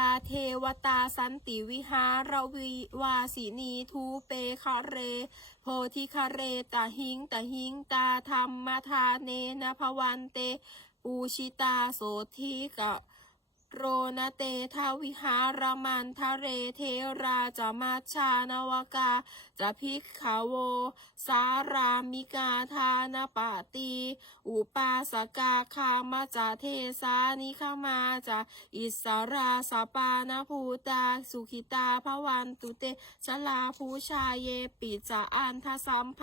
ตาเทวตาสันติวิหารวิวาสินีทูเปคาเร โพธิคาเรตาหิงตาหิงตาธรรมทาเนนะภวันเต ปูชิตาโสธิกะ โรนเตทาวิหารมันทะเรเทราจะมัชานวกาจะพิกขโว สารามิกาทานปาตี อุปาสกาคามาจะเทสานิขมาจะอิสราสปานภูตา สุขิตาภวันตุเตชลาภูชาเยปิจะอันทสัมภ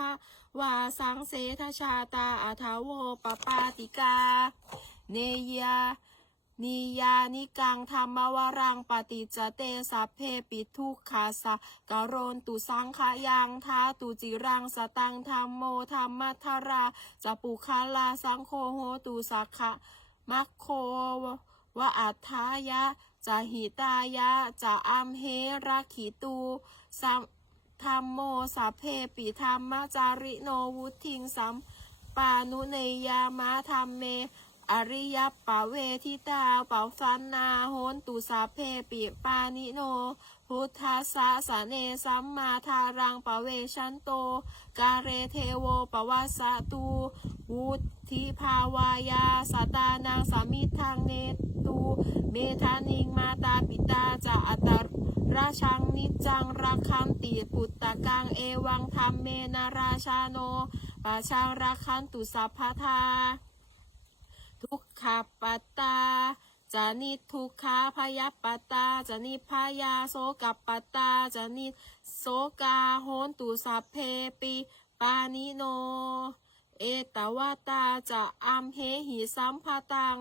วาสังเสทชาตาอาทาโวปปาติกา เนยา นิยานิกังธรรมวรังปฏิจเตสัพเพปิทุกขาสะกะโรนตุสังขยังทาตุจิรังสตังธรรมโมธรรมัทธราจะปุคาลาสังโฆโหตุสักขะมัคโควะอัฏฐายะจะหิตายะจะอัมเฮรักขิตูสัมธรรมโมสัพเพปิธรรมจาริโนวุทิงสัมปานุเนยามะธรรมเม อริยปะเวทิตาเปาสันนาโหนตุสาเพปิปานิโน พุทธัสสะสะเนสัมมาทารังปะเวชันโต กาเรเทโวปวัสะตูวุธิภาวายาสตานังสามิทังเนตู เมธานิงมาตาปิตาจะอัตตราชังนิจังรักขันติปุตตะกังเอวังธรรมเมนาราชาโนปะชังรักขันตุสัพพทา ทุกขปตตาจะนิทุกขาพยาปตาจะนิพยาโสกปตาจะนิโสกาโหนตุสัพเพปิปานิโน เอตวตาจะอัมเหหิสัมภตัง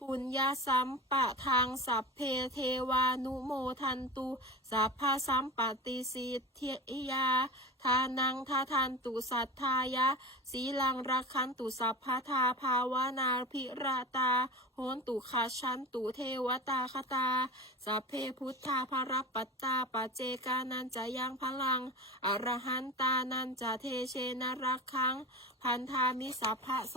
ปุญญาสัมปะทางสัพเพเทวานุโมทันตุ สัพพะสัมปติสิทธิยา ทานังทาทันตุสัทธายะ สีลังรักขันตุสัพพทาภาวนาภิราตา โหนตุขาชันตุเทวตาคตา สัพเพพุทธาภรปัตตาปเจกานันจะยังพลัง อรหันตานันจะเทเชนรักขัง พันธามิสัพพะโส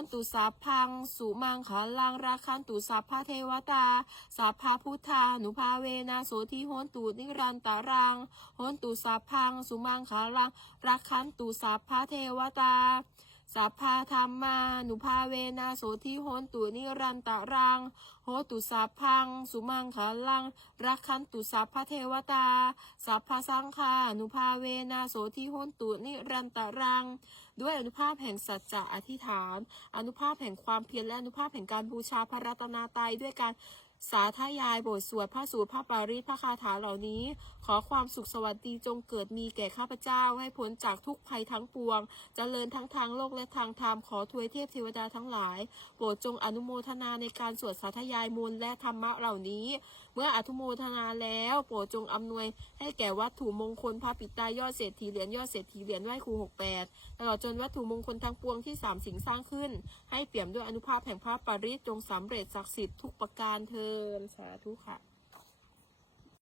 นตุสาพัง สุมังคลังราคันตุสาพาเทวตาสาพาพุทธานุภาเวนาโสทิโหนตุนิรันตารังโหนตุสาพัง สุมังคลังราคันตุสาพาเทวตา สัพพะธรรมานุภาเวนะโสทิโหนตุนิรันตารัง โหตุสัพพัง สุมังคลัง รักขันตุสัพพเทวตา สัพพสังฆานุภาเวนะโสทิโหนตุนิรันตารัง ด้วยอนุภาพแห่งสัจจะอธิษฐาน อนุภาพแห่งความเพียรและอนุภาพแห่งการบูชาพระรัตนตรัยด้วยการ สาธยายบทสวดพระสูตรพระปาริพระคาถาเหล่านี้ ขอความสุขสวัสดีจงเกิดมีแก่ข้าพเจ้าให้พ้นจากทุกภัยทั้งปวงเจริญทั้งทางโลกและทางธรรมขอทวยเทพเทวดาทั้งหลายโปรดจงอนุโมทนาในการสวดสาธยายมนต์และธรรมะเหล่านี้ เมื่ออนุโมทนาแล้วโปรดจงอำนวย ให้แก่วัตถุมงคลพระปิตายอดเศรษฐีเหรียญยอดเศรษฐีเหรียญไหวครูหกแปดตลอดจนวัตถุมงคลทั้งปวงที่สามสิ่งสร้างขึ้น ให้เปี่ยมด้วยอนุภาพแห่งพระปาริจงสำเร็จศักดิ์สิทธิ์ทุกประการเทิมสาธุค่ะ